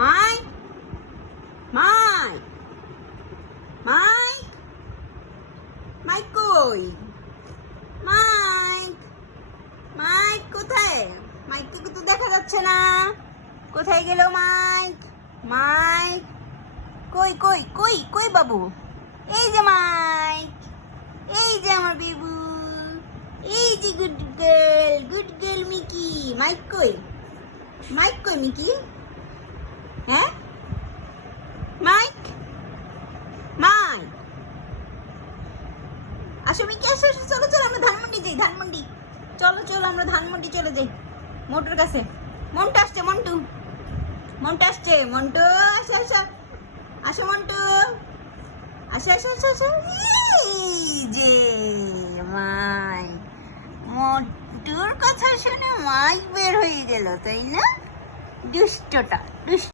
Mic mic mic mic কই? Mic mic কোথায়? মাইককে তো দেখা যাচ্ছে না। কোথায় গেল মাইক? মাইক কই কই কই কই বাবু? এই যে মাইক, এই যে আমার বিবু, এই যে গুড গার্ল মিকি। মাইক কই? মাইক কই মিকি? হ্যাঁ মাইক মাইক আসো মিকি, আসো আসো, চলো চলো আমরা ধানমন্ডি যাই। ধানমন্ডি চলো চলো, আমরা ধানমন্ডি চলে যাই মোটুর কাছে। মন্টু আসছে, মন্টু মন্টু আসছে, মন্টু আসো আসো আসো, মন্টু আসো আসো আসো আসো। এই যে মাই, মন্টুর কথা শুনে মাইক বের হয়ে গেল, তাই না? দুষ্টটা দুষ্ট।